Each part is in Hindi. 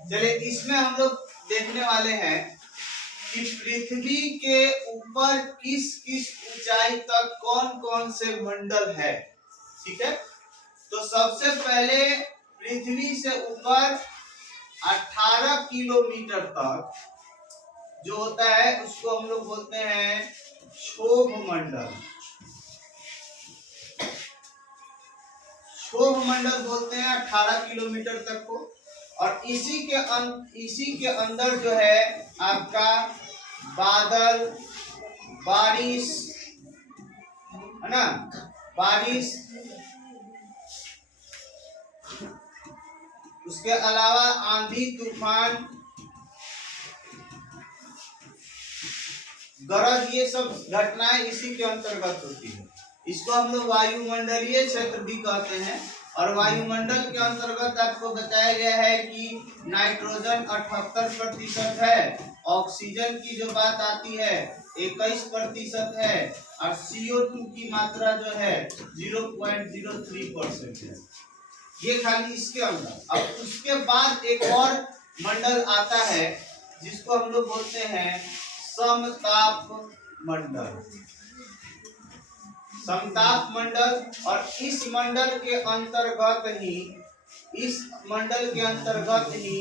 चलिए इसमें हम लोग देखने वाले हैं कि पृथ्वी के ऊपर किस किस ऊंचाई तक कौन कौन से मंडल है। ठीक है, तो सबसे पहले पृथ्वी से ऊपर 18 किलोमीटर तक जो होता है उसको हम लोग बोलते हैं क्षोभ मंडल। क्षोभ मंडल बोलते हैं 18 किलोमीटर तक को। और इसी के अंदर जो है आपका बादल, बारिश, है ना, बारिश, उसके अलावा आंधी तूफान, गरज, ये सब घटनाएं इसी के अंतर्गत होती है। इसको हम लोग वायुमंडलीय क्षेत्र भी कहते हैं। और वायुमंडल के अंतर्गत आपको बताया गया है कि नाइट्रोजन 78% है, ऑक्सीजन की जो बात आती है 21% है, और CO2 की मात्रा जो है 0.03% है। ये खाली इसके अंदर। अब उसके बाद एक और मंडल आता है जिसको हम लोग बोलते हैं समताप मंडल। समताप मंडल। और इस मंडल के अंतर्गत ही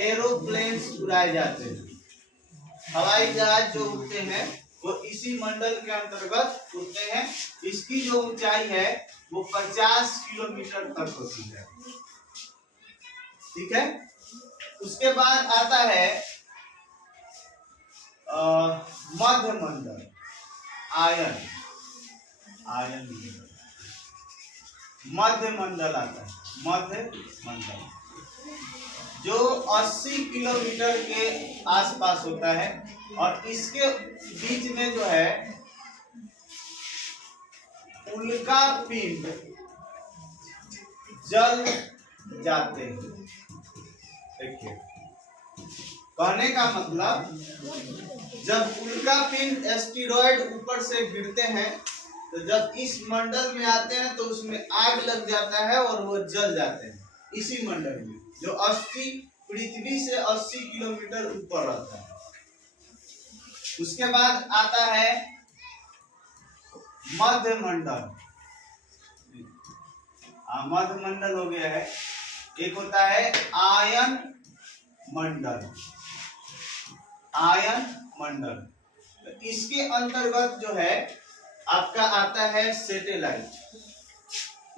एरोप्लेन्स उड़ाए जाते हैं। हवाई जहाज जो उड़ते हैं वो इसी मंडल के अंतर्गत उड़ते हैं। इसकी जो ऊंचाई है वो 50 किलोमीटर तक होती है। ठीक है, उसके बाद आता है मध्य मंडल, आयन मंडल। मध्य मंडल आता है, मध्य मंडल जो 80 किलोमीटर के आसपास होता है। और इसके बीच में जो है उल्का पिंड जल जाते हैं। देखिए, कहने का मतलब जब उल्का पिंड एस्टेरॉयड ऊपर से गिरते हैं तो जब इस मंडल में आते हैं तो उसमें आग लग जाता है और वो जल जाते हैं इसी मंडल में, जो पृथ्वी से 80 किलोमीटर ऊपर रहता है। उसके बाद आता है मध्य मंडल। मध्य मंडल हो गया है। एक होता है आयन मंडल। आयन मंडल, तो इसके अंतर्गत जो है आपका आता है सैटेलाइट।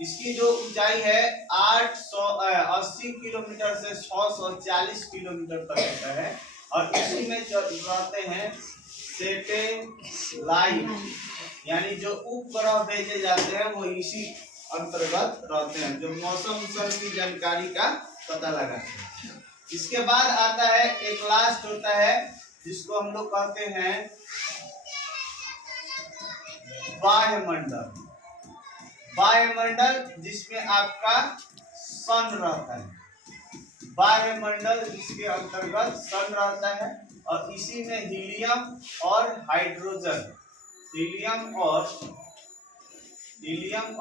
इसकी जो ऊंचाई है 880 किलोमीटर से 640 किलोमीटर तक होता है। और इसी में रहते हैं सैटेलाइट, यानी जो उपग्रह भेजे जाते हैं वो इसी अंतर्गत रहते हैं, जो मौसम की जानकारी का पता लगाते हैं। इसके बाद आता है एक लास्ट होता है जिसको हम लोग कहते हैं वायुमंडल। वायुमंडल जिसमें आपका सन रहता है। वायुमंडल जिसके अंतर्गत सन रहता है और इसी में हीलियम और हाइड्रोजन, हीलियम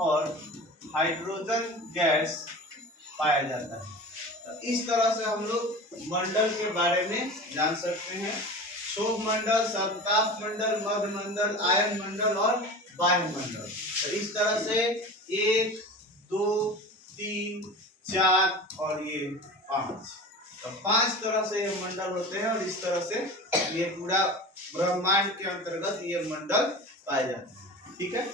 और हाइड्रोजन गैस पाया जाता है। तो इस तरह से हम लोग मंडल के बारे में जान सकते हैं। क्षोभ मंडल, समताप मंडल, मध्य मंडल, आयन मंडल और वायुमंडल। तो इस तरह से 1, 2, 3, 4 और ये 5, तो 5 तरह से ये मंडल होते हैं। और इस तरह से ये पूरा ब्रह्मांड के अंतर्गत ये मंडल पाए जाते हैं। ठीक है।